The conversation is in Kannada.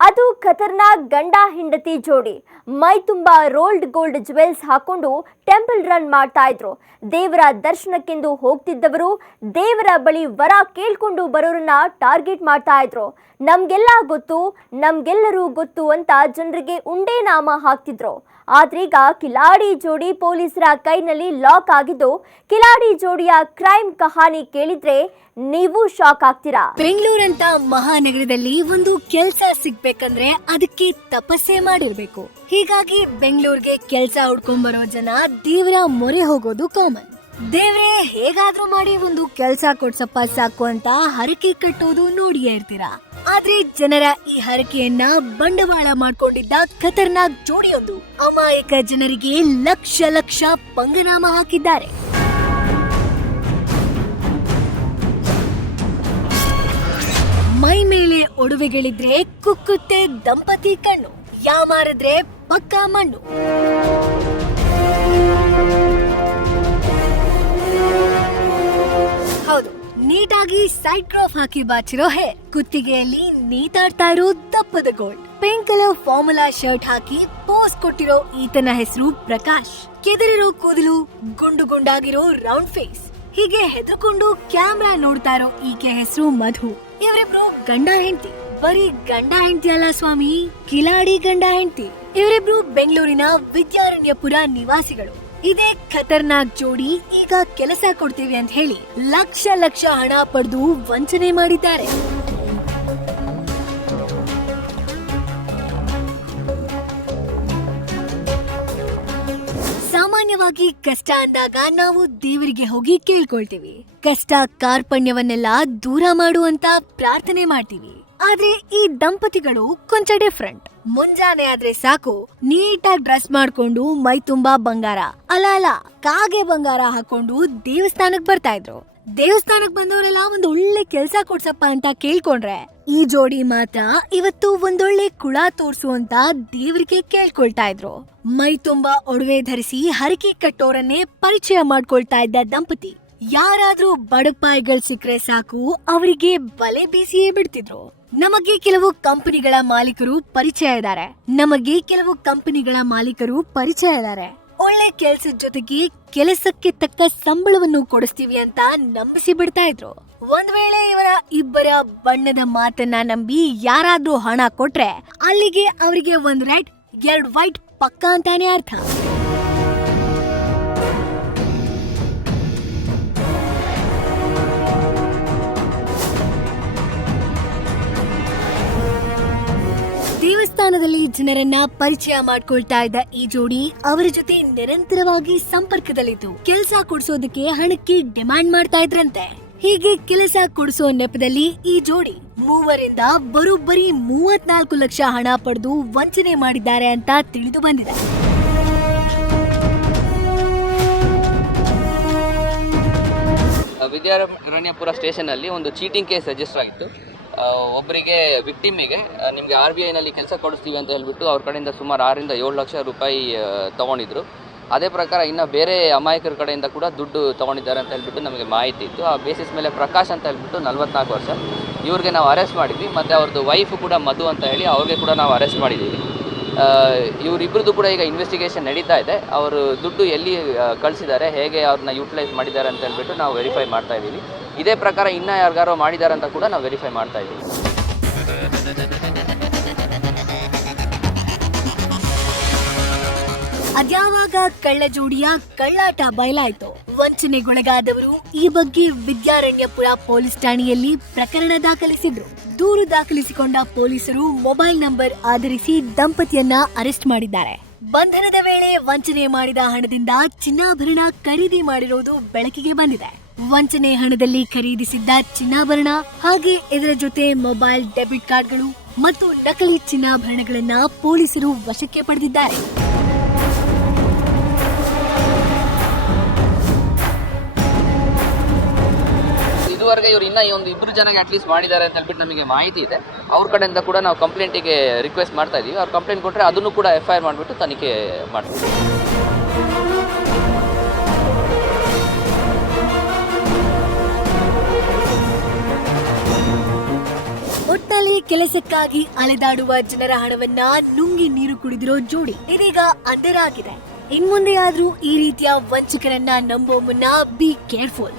ಅದು ಖತರ್ನಾಕ್ ಗಂಡ ಹೆಂಡತಿ ಜೋಡಿ ಮೈ ತುಂಬಾ ರೋಲ್ಡ್ ಗೋಲ್ಡ್ ಜ್ಯುವೆಲ್ಸ್ ಹಾಕೊಂಡು ಟೆಂಪಲ್ ರನ್ ಮಾಡ್ತಾ ಇದ್ರು. ದೇವರ ದರ್ಶನಕ್ಕೆಂದು ಹೋಗ್ತಿದ್ದವರು ದೇವರ ಬಳಿ ವರ ಕೇಳ್ಕೊಂಡು ಬರೋರನ್ನ ಟಾರ್ಗೆಟ್ ಮಾಡ್ತಾ ಇದ್ರು. ನಮ್ಗೆಲ್ಲರೂ ಗೊತ್ತು ಅಂತ ಜನರಿಗೆ ಉಂಡೆ ನಾಮ ಹಾಕ್ತಿದ್ರು. ಆದ್ರೀಗ ಕಿಲಾಡಿ ಜೋಡಿ ಪೊಲೀಸರ ಕೈನಲ್ಲಿ ಲಾಕ್ ಆಗಿದ್ದು, ಕಿಲಾಡಿ ಜೋಡಿಯ ಕ್ರೈಮ್ ಕಹಾನಿ ಕೇಳಿದ್ರೆ ನೀವು ಶಾಕ್ ಆಗ್ತೀರಾ. ಬೆಂಗಳೂರಂತ ಮಹಾನಗರದಲ್ಲಿ ಒಂದು ಕೆಲ್ಸ ಸಿಗ್ಬೇಕಂದ್ರೆ ಅದಕ್ಕೆ ತಪಸ್ಸೆ ಮಾಡಿರ್ಬೇಕು. ಹೀಗಾಗಿ ಬೆಂಗಳೂರಿಗೆ ಕೆಲ್ಸ ಹುಡ್ಕೊಂಡ್ ಬರೋ ಜನ ದೇವರ ಮೊರೆ ಹೋಗೋದು ಕಾಮನ್. ದೇವ್ರೆ ಹೇಗಾದ್ರೂ ಮಾಡಿ ಒಂದು ಕೆಲ್ಸ ಕೊಡ್ಸಪ್ಪ ಸಾಕು ಅಂತ ಹರಕೆ ಕಟ್ಟೋದು ನೋಡಿಯೇ ಇರ್ತೀರಾ. ಆದ್ರೆ ಜನರ ಈ ಹರಕೆಯನ್ನ ಬಂಡವಾಳ ಮಾಡ್ಕೊಂಡಿದ್ದ ಖತರ್ನಾಕ್ ಜೋಡಿಯೊಂದು ಅಮಾಯಕ ಜನರಿಗೆ ಲಕ್ಷ ಲಕ್ಷ ಪಂಗನಾಮ ಹಾಕಿದ್ದಾರೆ. ಮೈ ಮೇಲೆ ಒಡವೆಗಳಿದ್ರೆ ಕುಕ್ಕುತ್ತೆ ದಂಪತಿ ಕಣ್ಣು, ಯಾಮಾರಿದ್ರೆ ಪಕ್ಕಾ ಮಣ್ಣು. ಹೌದು, ನೀಟಾಗಿ ಸೈಡ್ ಕ್ರಾಫ್ ಹಾಕಿ ಬಾಚಿರೋ ಹೇರ್, ಕುತ್ತಿಗೆಯಲ್ಲಿ ನೀತಾಡ್ತಾ ಇರೋ ದಪ್ಪದ gold, pink colour formula shirt ಹಾಕಿ ಪೋಸ್ ಕೊಟ್ಟಿರೋ ಈತನ ಹೆಸರು ಪ್ರಕಾಶ್. ಕೆದರಿರೋ ಕೂದಲು, ಗುಂಡು ಗುಂಡಾಗಿರೋ ರೌಂಡ್ ಫೇಸ್, ಹೀಗೆ ಹೆದರ್ಕೊಂಡು ಕ್ಯಾಮ್ರಾ ನೋಡ್ತಾ ಇರೋ ಈಕೆ ಹೆಸರು ಮಧು. ಇವರಿಬ್ರು ಗಂಡ ಹೆಂಡತಿ. ಬರೀ ಗಂಡ ಹೆಂಡತಿ ಅಲ್ಲ ಸ್ವಾಮಿ, ಕಿಲಾಡಿ ಗಂಡ ಹೆಂಡತಿ. ಇವರಿಬ್ರು ಬೆಂಗಳೂರಿನ ವಿದ್ಯಾರಣ್ಯಪುರ ನಿವಾಸಿಗಳು. ಇದೇ ಖತರ್ನಾಕ್ ಜೋಡಿ ಈಗ ಕೆಲಸ ಕೊಡ್ತೀವಿ ಅಂತ ಹೇಳಿ ಲಕ್ಷ ಲಕ್ಷ ಹಣ ಪಡೆದು ವಂಚನೆ ಮಾಡಿದ್ದಾರೆ. ಸಾಮಾನ್ಯವಾಗಿ ಕಷ್ಟ ಅಂದಾಗ ನಾವು ದೇವರಿಗೆ ಹೋಗಿ ಕೇಳ್ಕೊಳ್ತೀವಿ. ಕಷ್ಟ ಕಾರ್ಪಣ್ಯವನ್ನೆಲ್ಲ ದೂರ ಮಾಡುವಂತ ಪ್ರಾರ್ಥನೆ ಮಾಡ್ತೀವಿ. ಆದ್ರೆ ಈ ದಂಪತಿಗಳು ಕೊಂಚ ಡಿಫ್ರೆಂಟ್. ಮುಂಜಾನೆ ಆದ್ರೆ ಸಾಕು, ನೀಟಾಗಿ ಡ್ರೆಸ್ ಮಾಡ್ಕೊಂಡು ಮೈ ತುಂಬಾ ಬಂಗಾರ ಅಲ್ಲ ಕಾಗೆ ಬಂಗಾರ ಹಾಕೊಂಡು ದೇವಸ್ಥಾನಕ್ ಬರ್ತಾ ಇದ್ರು. ದೇವಸ್ಥಾನಕ್ ಬಂದವರೆಲ್ಲ ಒಂದ್ ಒಳ್ಳೆ ಕೆಲ್ಸ ಕೊಡ್ಸಪ್ಪ ಅಂತ ಕೇಳ್ಕೊಂಡ್ರೆ, ಈ ಜೋಡಿ ಮಾತ್ರ ಇವತ್ತು ಒಂದೊಳ್ಳೆ ಕುಳ ತೋರ್ಸು ಅಂತ ದೇವರಿಗೆ ಕೇಳ್ಕೊಳ್ತಾ ಇದ್ರು. ಮೈ ತುಂಬಾ ಒಡವೆ ಧರಿಸಿ ಹರಕೆ ಕಟ್ಟೋರನ್ನೇ ಪರಿಚಯ ಮಾಡ್ಕೊಳ್ತಾ ಇದ್ದ ದಂಪತಿ ಯಾರಾದ್ರೂ ಬಡಪಾಯಿಗಳು ಸಿಕ್ಕರೆ ಸಾಕು, ಅವರಿಗೆ ಬಲೆ ಬೀಸಿಯೇ ಬಿಡ್ತಿದ್ರು. ನಮಗೆ ಕೆಲವು ಕಂಪನಿಗಳ ಪರಿಚಯ ಇದ್ದಾರೆ. ಒಳ್ಳೆ ಕೆಲ್ಸದ ಜೊತೆಗೆ ಕೆಲಸಕ್ಕೆ ತಕ್ಕ ಸಂಬಳವನ್ನು ಕೊಡಿಸ್ತೀವಿ ಅಂತ ನಂಬಿಸಿ ಬಿಡ್ತಾ ಇದ್ರು. ಒಂದ್ ವೇಳೆ ಇವರ ಇಬ್ಬರ ಬಣ್ಣದ ಮಾತನ್ನ ನಂಬಿ ಯಾರಾದ್ರೂ ಹಣ ಕೊಟ್ರೆ ಅಲ್ಲಿಗೆ ಅವರಿಗೆ ಒಂದ್ ರೆಡ್ 2 ವೈಟ್ ಪಕ್ಕ ಅಂತಾನೆ ಅರ್ಥ. ದೇವಸ್ಥಾನದಲ್ಲಿ ಜನರನ್ನ ಪರಿಚಯ ಮಾಡ್ಕೊಳ್ತಾ ಇದ್ದ ಈ ಜೋಡಿ ಅವರ ಜೊತೆ ನಿರಂತರವಾಗಿ ಸಂಪರ್ಕದಲ್ಲಿದ್ದು ಕೆಲಸ ಕೊಡಿಸೋದಕ್ಕೆ ಹಣಕ್ಕೆ ಡಿಮ್ಯಾಂಡ್ ಮಾಡ್ತಾ ಇದ್ರಂತೆ. ಹೀಗೆ ಕೆಲಸ ಕೊಡಿಸೋ ನೆಪದಲ್ಲಿ ಈ ಜೋಡಿ ಮೂವರಿಂದ ಬರೋಬ್ಬರಿ 34 ಲಕ್ಷ ಹಣ ಪಡೆದು ವಂಚನೆ ಮಾಡಿದ್ದಾರೆ ಅಂತ ತಿಳಿದು ಬಂದಿದೆ. ವಿದ್ಯಾರಣ್ಯಪುರ ಸ್ಟೇಷನ್ ಅಲ್ಲಿ ಒಂದು ಚೀಟಿಂಗ್ ಕೇಸ್ ರಿಜಿಸ್ಟರ್ ಆಗಿತ್ತು. ಒಬ್ಬರಿಗೆ ವಿಕ್ಟಿಮಿಗೆ ನಿಮಗೆ RBI ನಲ್ಲಿ ಕೆಲಸ ಕೊಡಿಸ್ತೀವಿ ಅಂತ ಹೇಳ್ಬಿಟ್ಟು ಅವ್ರ ಕಡೆಯಿಂದ ಸುಮಾರು 6 ರಿಂದ 7 ಲಕ್ಷ ರೂಪಾಯಿ ತೊಗೊಂಡಿದ್ರು. ಅದೇ ಪ್ರಕಾರ ಇನ್ನು ಬೇರೆ ಅಮಾಯಕರ ಕಡೆಯಿಂದ ಕೂಡ ದುಡ್ಡು ತೊಗೊಂಡಿದ್ದಾರೆ ಅಂತ ಹೇಳ್ಬಿಟ್ಟು ನಮಗೆ ಮಾಹಿತಿ ಇತ್ತು. ಆ ಬೇಸಿಸ್ ಮೇಲೆ ಪ್ರಕಾಶ್ ಅಂತ ಹೇಳ್ಬಿಟ್ಟು 44 ವರ್ಷ, ಇವ್ರಿಗೆ ನಾವು ಅರೆಸ್ಟ್ ಮಾಡಿದ್ವಿ. ಮತ್ತು ಅವ್ರದ್ದು ವೈಫ್ ಕೂಡ ಮಧು ಅಂತ ಹೇಳಿ ಅವ್ರಿಗೆ ಕೂಡ ನಾವು ಅರೆಸ್ಟ್ ಮಾಡಿದ್ದೀವಿ. ಇವರಿಬ್ಬರದ್ದು ಕೂಡ ಈಗ ಇನ್ವೆಸ್ಟಿಗೇಷನ್ ನಡೀತಾ ಇದೆ. ಅವರು ದುಡ್ಡು ಎಲ್ಲಿ ಕಳಿಸಿದ್ದಾರೆ, ಹೇಗೆ ಅವ್ರನ್ನ ಯೂಟಿಲೈಸ್ ಮಾಡಿದ್ದಾರೆ ಅಂತ ಹೇಳ್ಬಿಟ್ಟು ನಾವು ವೆರಿಫೈ ಮಾಡ್ತಾ ಇದ್ದೀವಿ. ಇದೇ ಪ್ರಕಾರ ಇನ್ನೂ ಯಾರಿಗಾರೋ ಮಾಡಿದ್ದಾರೆ ಅಂತ ಕೂಡ ನಾವು ವೆರಿಫೈ ಮಾಡ್ತಾ ಇದ್ದೀವಿ. ಅದ್ಯಾವಾಗ ಕಳ್ಳ ಜೋಡಿಯ ಕಳ್ಳಾಟ ಬಯಲಾಯ್ತು. ವಂಚನೆಗೊಳಗಾದವರು ಈ ಬಗ್ಗೆ ವಿದ್ಯಾರಣ್ಯಪುರ ಪೊಲೀಸ್ ಠಾಣೆಯಲ್ಲಿ ಪ್ರಕರಣ ದಾಖಲಿಸಿದ್ರು. ದೂರು ದಾಖಲಿಸಿಕೊಂಡ ಪೊಲೀಸರು ಮೊಬೈಲ್ ನಂಬರ್ ಆಧರಿಸಿ ದಂಪತಿಯನ್ನ ಅರೆಸ್ಟ್ ಮಾಡಿದ್ದಾರೆ. ಬಂಧನದ ವೇಳೆ ವಂಚನೆ ಮಾಡಿದ ಹಣದಿಂದ ಚಿನ್ನಾಭರಣ ಖರೀದಿ ಮಾಡಿರುವುದು ಬೆಳಕಿಗೆ ಬಂದಿದೆ. ವಂಚನೆ ಹಣದಲ್ಲಿ ಖರೀದಿಸಿದ್ದ ಚಿನ್ನಾಭರಣ ಹಾಗೆ ಇದರ ಜೊತೆ ಮೊಬೈಲ್, ಡೆಬಿಟ್ ಕಾರ್ಡ್ಗಳು ಮತ್ತು ನಕಲಿ ಚಿನ್ನಾಭರಣಗಳನ್ನ ಪೊಲೀಸರು ವಶಕ್ಕೆ ಪಡೆದಿದ್ದಾರೆ. ಇದುವರೆಗೆ ಇವರು ಇನ್ನೂ ಒಂದು 2 ಜನಕ್ಕೆ ಅಟ್ಲೀಸ್ಟ್ ಮಾಡಿದ್ದಾರೆ ಅಂತ ಹೇಳ್ಬಿಟ್ಟು ನಮಗೆ ಮಾಹಿತಿ ಇದೆ. ಅವ್ರ ಕಡೆಯಿಂದ ಕೂಡ ನಾವು ಕಂಪ್ಲೇಂಟಿಗೆ ರಿಕ್ವೆಸ್ಟ್ ಮಾಡ್ತಾ ಇದ್ದೀವಿ. ಅವ್ರು ಕಂಪ್ಲೇಂಟ್ ಕೊಟ್ಟರೆ ಅದನ್ನು ಕೂಡ FIR ಮಾಡಿಬಿಟ್ಟು ತನಿಖೆ ಮಾಡ್ತೀವಿ. ಒಟ್ಟಿನಲ್ಲಿ ಸರ್ಕಾರಿ ಕೆಲಸಕ್ಕಾಗಿ ಅಲೆದಾಡುವ ಜನರ ಹಣವನ್ನ ನುಂಗಿ ನೀರು ಕುಡಿದಿರೋ ಜೋಡಿ ಇದೀಗ ಅಂಧರಾಗಿದೆ. ಇನ್ಮುಂದೆ ಆದ್ರೂ ಈ ರೀತಿಯ ವಂಚಕರನ್ನ ನಂಬೋ ಮುನ್ನ ಬಿ ಕೇರ್ಫುಲ್.